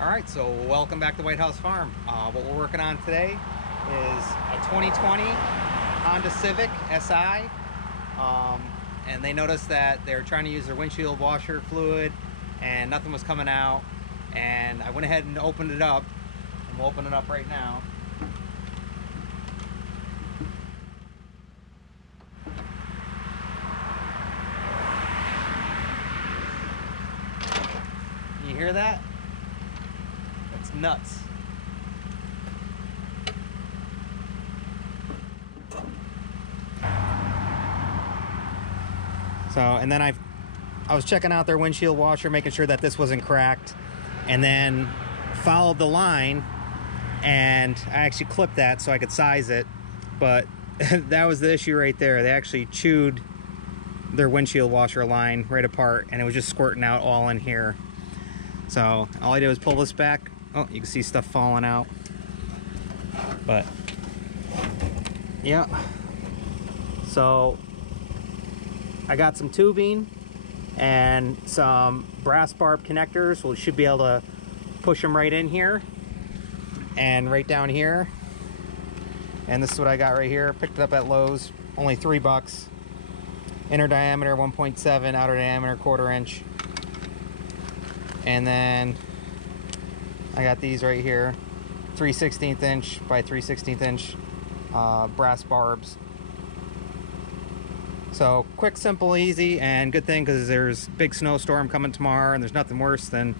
Alright, so welcome back to White House Farm. What we're working on today is a 2020 Honda Civic SI. And they noticed that they're trying to use their windshield washer fluid and nothing was coming out. And I went ahead and opened it up. And we'll open it up right now. You hear that? That's nuts. So, and then I was checking out their windshield washer, making sure that this wasn't cracked, and then followed the line, and I actually clipped that so I could size it, but that was the issue right there. They actually chewed their windshield washer line right apart, and it was just squirting out all in here. So all I did was pull this back. Oh, you can see stuff falling out. But yeah. So I got some tubing and some brass barb connectors. We should be able to push them right in here and right down here. And this is what I got right here. Picked it up at Lowe's. Only $3. Inner diameter 1.7, outer diameter 1/4 inch. And then I got these right here, 3/16 inch by 3/16 inch brass barbs. So quick, simple, easy, and good thing because there's a big snowstorm coming tomorrow, and there's nothing worse than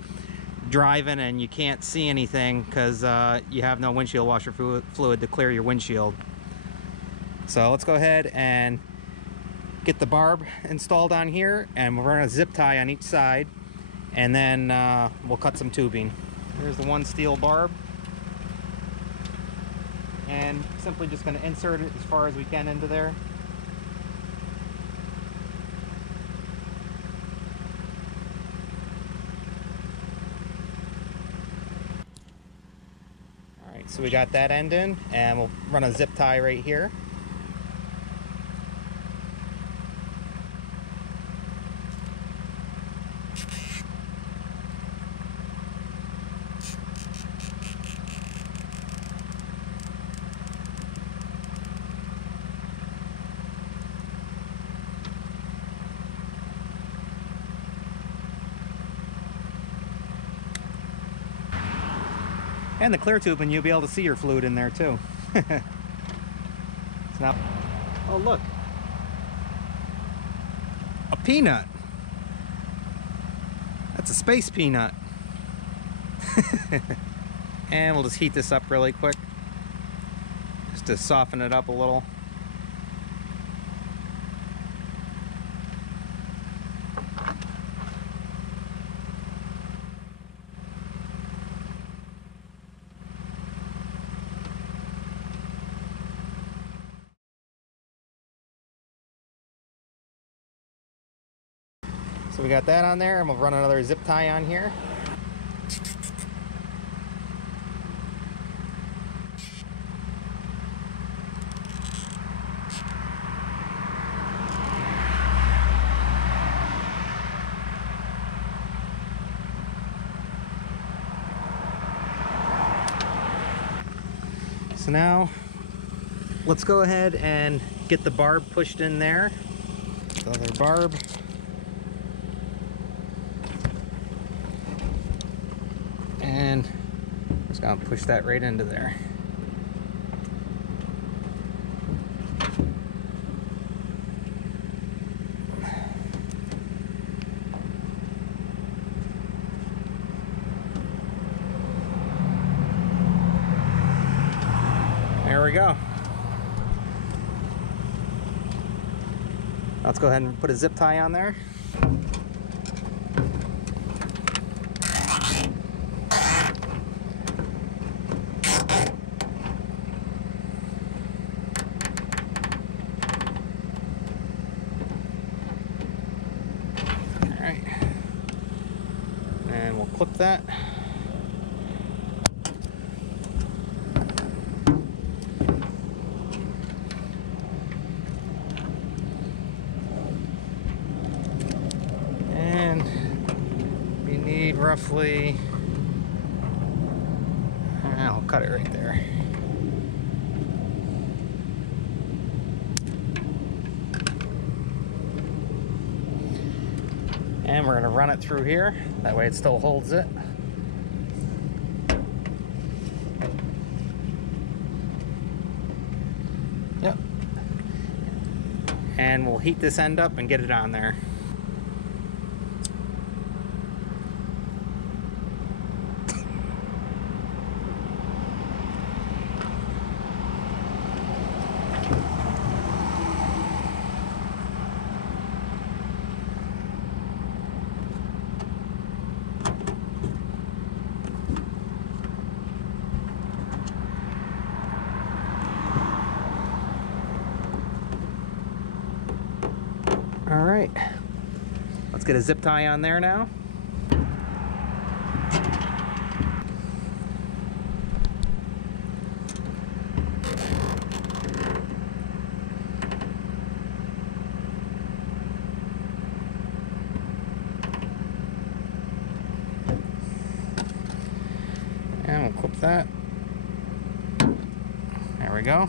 driving and you can't see anything because you have no windshield washer fluid to clear your windshield. So let's go ahead and get the barb installed on here, and we're going to zip tie on each side. And then we'll cut some tubing. Here's the one steel barb. And simply just going to insert it as far as we can into there. Alright, so we got that end in, and we'll run a zip tie right here. And the clear tube, and you'll be able to see your fluid in there too. So now, oh look, a peanut. That's a space peanut. And we'll just heat this up really quick, just to soften it up a little. So we got that on there, and we'll run another zip tie on here. So now let's go ahead and get the barb pushed in there. The other barb. And just gonna push that right into there. There we go. Let's go ahead and put a zip tie on there. Alright. And we'll clip that. roughly cut it right there. And we're going to run it through here. That way it still holds it. Yep. And we'll heat this end up and get it on there. All right, let's get a zip tie on there now. And we'll clip that. There we go.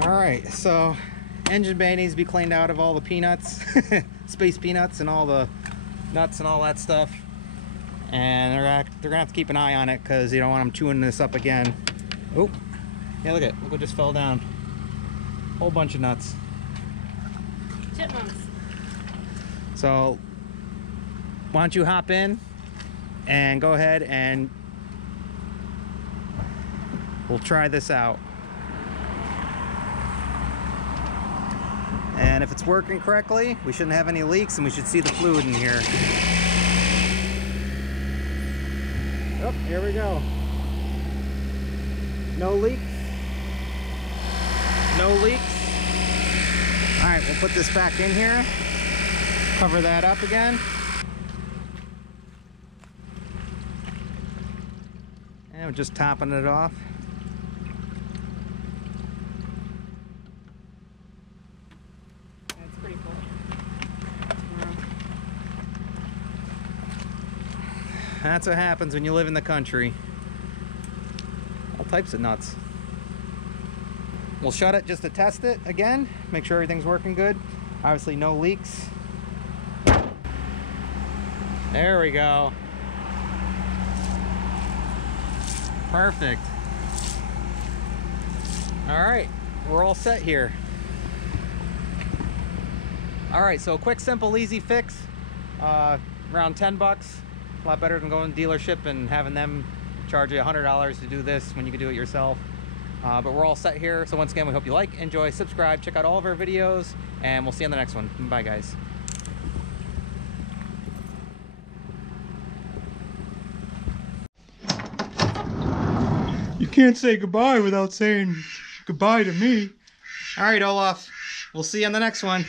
Alright, so engine bay needs to be cleaned out of all the peanuts, space peanuts and all the nuts and all that stuff. And they're gonna have to keep an eye on it because you don't want them chewing this up again. Oh, yeah, look what just fell down. Whole bunch of nuts. Chipmunks. So why don't you hop in and go ahead and we'll try this out. And if it's working correctly, we shouldn't have any leaks and we should see the fluid in here. Oh, here we go. No leaks. No leaks. All right, we'll put this back in here. Cover that up again. And we're just topping it off. That's what happens when you live in the country. All types of nuts. We'll shut it just to test it again. Make sure everything's working good. Obviously no leaks. There we go. Perfect. All right, we're all set here. All right, so a quick, simple, easy fix. Around 10 bucks. A lot better than going to dealership and having them charge you $100 to do this when you can do it yourself. But we're all set here. So once again, we hope you like, enjoy, subscribe, check out all of our videos, and we'll see you on the next one. Bye, guys. You can't say goodbye without saying goodbye to me. All right, Olaf. We'll see you on the next one.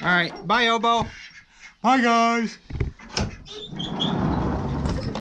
All right. Bye, Obo. Bye, guys.